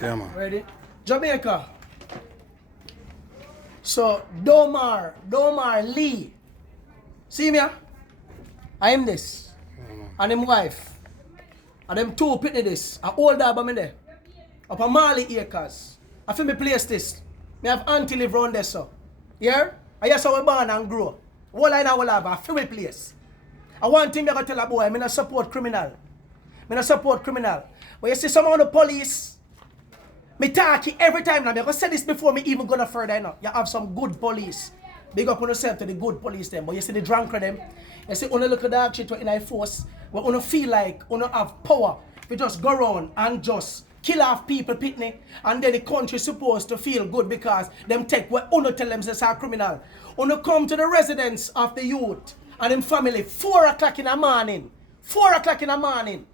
Yeah, man. Ready? Jamaica. So, Domar Lee. See me? I am this. And him wife. And them two pitney this. I Old Harbour me there. Up a Marley acres. I feel me place this. Me have auntie live round there, so. Yeah? I hear how we born and grow. All I know will have, I feel me place. I want thing me go tell a boy, me not support criminal. Me not support criminal. But you see some of the police, me talk every time now. Me go say this before me even go no further now. You have some good police. Big up on yourself to the good police them. But you see the drunker them. You see when you look at dog shit in a force, when you feel like you have power, we just go around and just kill off people pitney, and then the country supposed to feel good because them take what you tell them is a criminal. You come to the residence of the youth and them family 4 o'clock in the morning. 4 o'clock in the morning.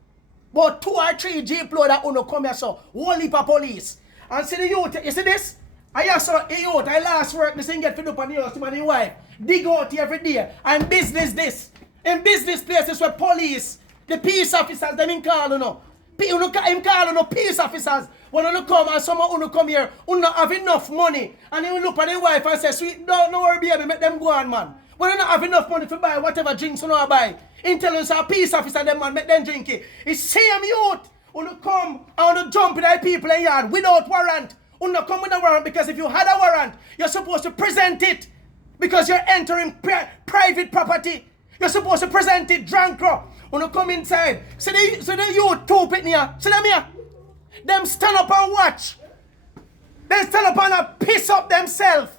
But 2 or 3 jeep load that you come here so whole heap of police. And see the youth, you see this? I saw a youth, I last work, this thing get fed up on the house, my wife. Dig out here every day. And business this. In business places where police, the peace officers, them in call, you know. Him call no peace officers. When you come and someone who come here, who not have enough money, and he look at the wife and say, "Sweet, don't worry, baby, make them go on, man." When you not have enough money to buy whatever drinks you know buy, intelligence a peace officer, them man, make them drink it. It's same youth who come and you jump in the people in yard without warrant. Who not come with a warrant because if you had a warrant, you're supposed to present it because you're entering private property. You're supposed to present it drunk. When you come inside, see the youth two pitney here. See them here? Them stand up and watch. They stand up and piss up themselves.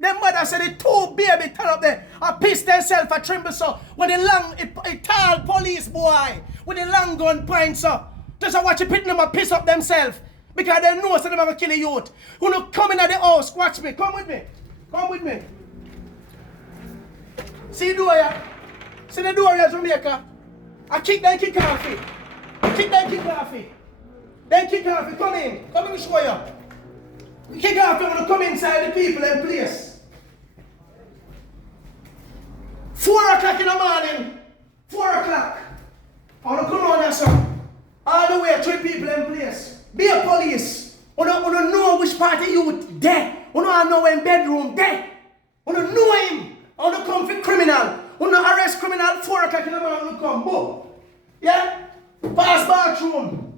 Them mother say the two baby stand up there and piss themselves a tremble so. When the long, a tall police boy with the long gun points up. Just watch the pitney them and piss up themselves. Because they know so they're going to kill the youth. When you come in at the house, watch me. Come with me. Come with me. See the door here? See the door here, Jamaica? I kick them, kick off it. Kick them, kick off it. Then kick off it. Come in. Come in, show you. Kick off it when you come inside the people in place. 4 o'clock in the morning. 4 o'clock. I want to come on here, sir. All the way, 3 people in place. Be a police. You don't know which party you there. You don't know when bedroom there. You don't know him. I want to come for criminal. You don't arrest criminal 4 o'clock in the morning. You come. Boom. Yeah? Pass bathroom.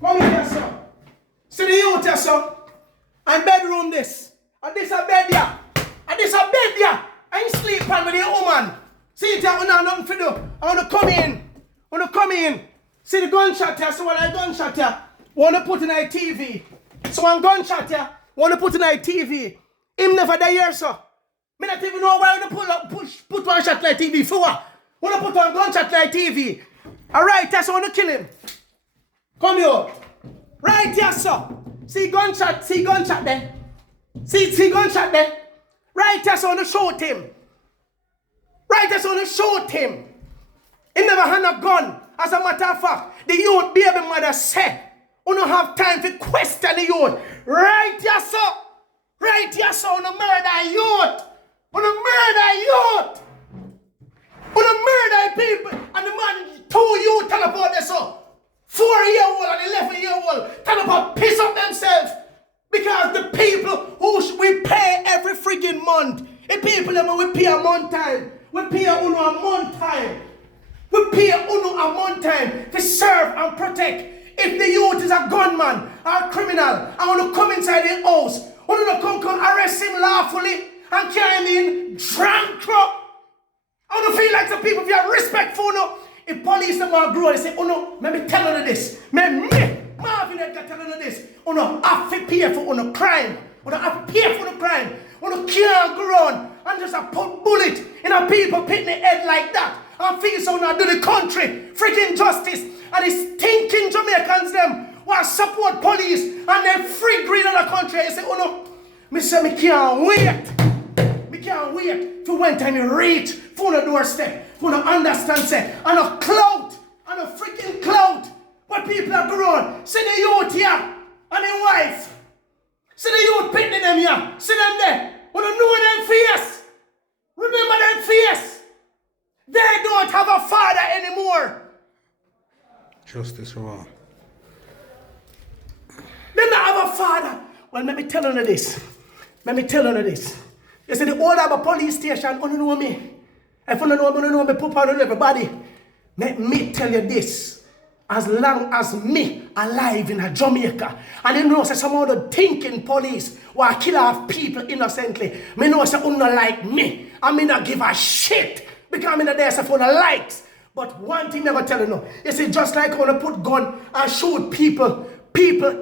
Come in here, sir. See the youth here, sir. And bedroom this. And this a bed here. And this a bed here. I ain't sleep on with the woman. See it here, you know nothing to do. I want to come in. I want to come in. See the gunshot here, so when I gunshot here, want to put in a TV. So one gunshot here, want to put in a TV. Him never there here, sir. Me not even know why I want to put one shot like TV for what? Want to put one gunshot like TV. Alright, yes, I want to kill him. Come here. Right here, sir. See gunshot there. See gunshot there. Right here, so I want to shoot him. Right here, so I want to shoot him. He never had a gun. As a matter of fact, the youth baby mother said, "You don't have time to question the youth." Right here, sir. Right here, sir. You don't murder youth. You don't murder youth. You don't murder people. And the man, 2 youth tell about this, sir. 4-year-old and 11-year-old tell about piss up themselves. Because the people who we pay every friggin' month, the people that we pay a month time, we pay a month time. We pay UNO a month time to serve and protect. If the youth is a gunman or a criminal, I want to come inside the house. I want to come arrest him lawfully and carry him in drunk. I want to feel like some people, if you have respect for UNO, if police them are grow, they say, UNO, let me tell you this. Marvin got tell you this. UNO have to pay for UNO crime. UNO have to pay for the crime. UNO can't go on and just put bullet in a people pitting the head like that. And feel so now do the country freaking justice. And it's thinking Jamaicans them want support police and they free green in the country. You say, oh no, me say me can't wait. Me can't wait for when time you reach for the doorstep. For the understand say, and a clout, and a freaking clout. Where people are grown. See the youth here and the wife. See the youth pitting them here. See them there. Want to know them face. Remember them face. They don't have a father anymore. Justice for all. They don't have father. Well, let me tell you this. Let me tell you this. You see, the Old Harbour police station, you know me. If you don't know me, put on everybody. Let me tell you this. As long as me alive in a Jamaica, and you know, say some of the thinking police will kill off people innocently. Me know, say, not like me. I mean, not give a shit. Because I'm in there for the likes. But one thing never tell you no. You see, just like I want to put gun and shoot people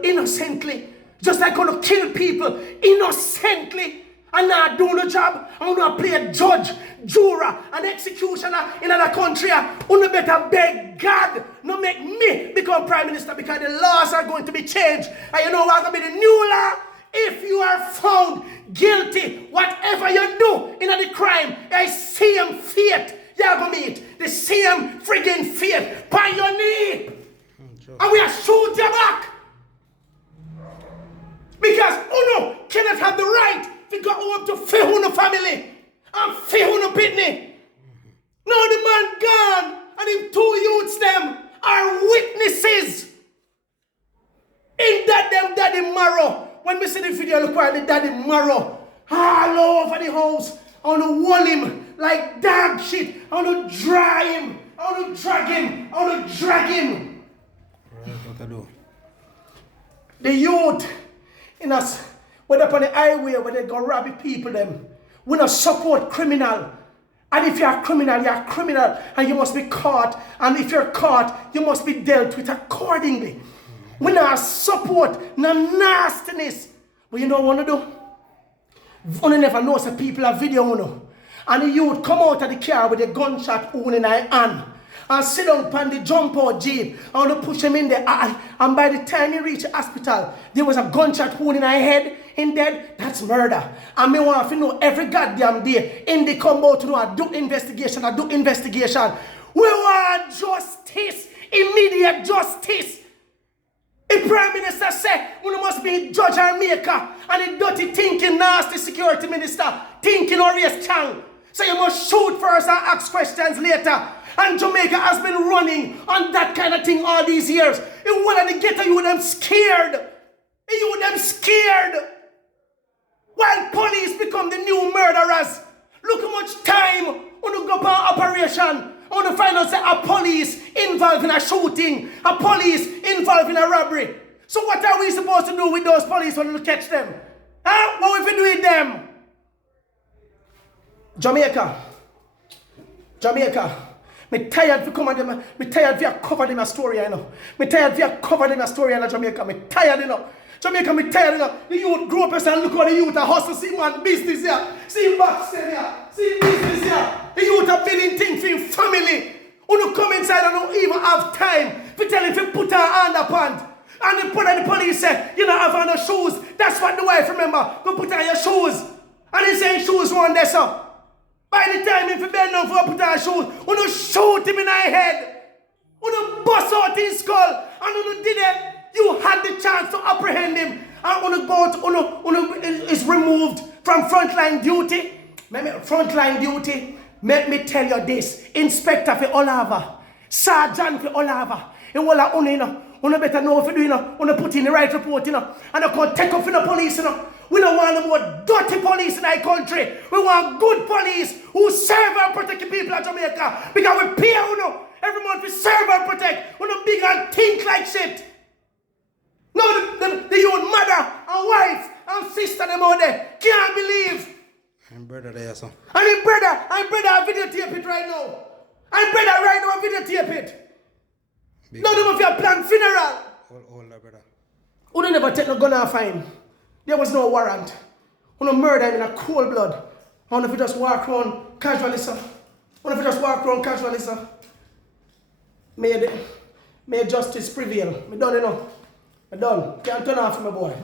innocently. Just like I want to kill people innocently. And not do the job. I want to play a judge, juror, and executioner in another country. You better beg God not make me become prime minister because the laws are going to be changed. And you know what's going to be the new law? If you are found guilty, whatever you do in the crime, I same fate you're going to meet. The same friggin' fate by your knee. And we are shoot you back. Because Uno cannot have the right to go home to feed Uno family and feed Uno pitney. Now the man gone and him 2 youths them are witnesses. In that them daddy marrow. When we see the video, look at the daddy marrow all over the house. I want to wall him like dog shit. I want to dry him. I want to drag him. I want to drag him. Right, what I do? The youth in us, whether upon the highway where they go rob people them, we not support criminal. And if you're a criminal, and you must be caught. And if you're caught, you must be dealt with accordingly. We not support no nastiness. But you know what I do? You never know some people have video, you know. And the youth come out of the car with a gunshot wound in their hand. And sit down on the jump out jeep. And they push him in there. And by the time he reached the hospital, there was a gunshot wound in his head. In dead, that's murder. And me want to know every goddamn day. INDECOM out to know I do investigation. We want justice. Immediate justice. The Prime Minister said, we must be judge and maker. And the dirty thinking nasty security minister thinking or race chang. So you must shoot first and ask questions later. And Jamaica has been running on that kind of thing all these years. In one of the ghetto, you them scared. You them scared. While police become the new murderers. Look how much time on the go on operation. On the find out say a police involved in a shooting. A police involved in a robbery. So what are we supposed to do with those police when we catch them? Huh? What we do with them? Jamaica. Me tired to come at them. Me tired to cover them a story, you know. Me tired to cover them a story in Jamaica. Me tired, you know. Jamaica, me tired, you know. The youth grow up and look at the youth. I hustle, see man business here. See box here. See business here. The youth are building things for your family. When you come inside and don't even have time to tell him to put her underpants. And the police say, you don't have on the shoes. That's what the wife remember. Go put on your shoes. And he saying shoes one day, so. By the time if you bend down for put on shoes, when you shoot him in the head, when you bust out his skull, and when you did it, you had the chance to apprehend him. And when you go to, when is removed from frontline duty, let me tell you this, Inspector for Old Harbour, Sergeant for Old Harbour, you better know what you do, you put in the right report, and you can take off in the police, We don't want no more dirty police in our country. We want good police who serve and protect the people of Jamaica. Because we pay every month we serve and protect. We don't big and think like shit. No, the young mother and wife and sister them out there can't believe. And brother there, son. And brother, I videotape it right now. And brother right now, videotape it. None of them have your planned funeral. All that, brother. Who don't never take no gun and fine. There was no warrant. Who no murder him in a cold blood. Who if you just walk around casually, sir. Who if you just walk around casually, sir. May justice prevail. Me done, you know. Me done. Can't turn off my boy.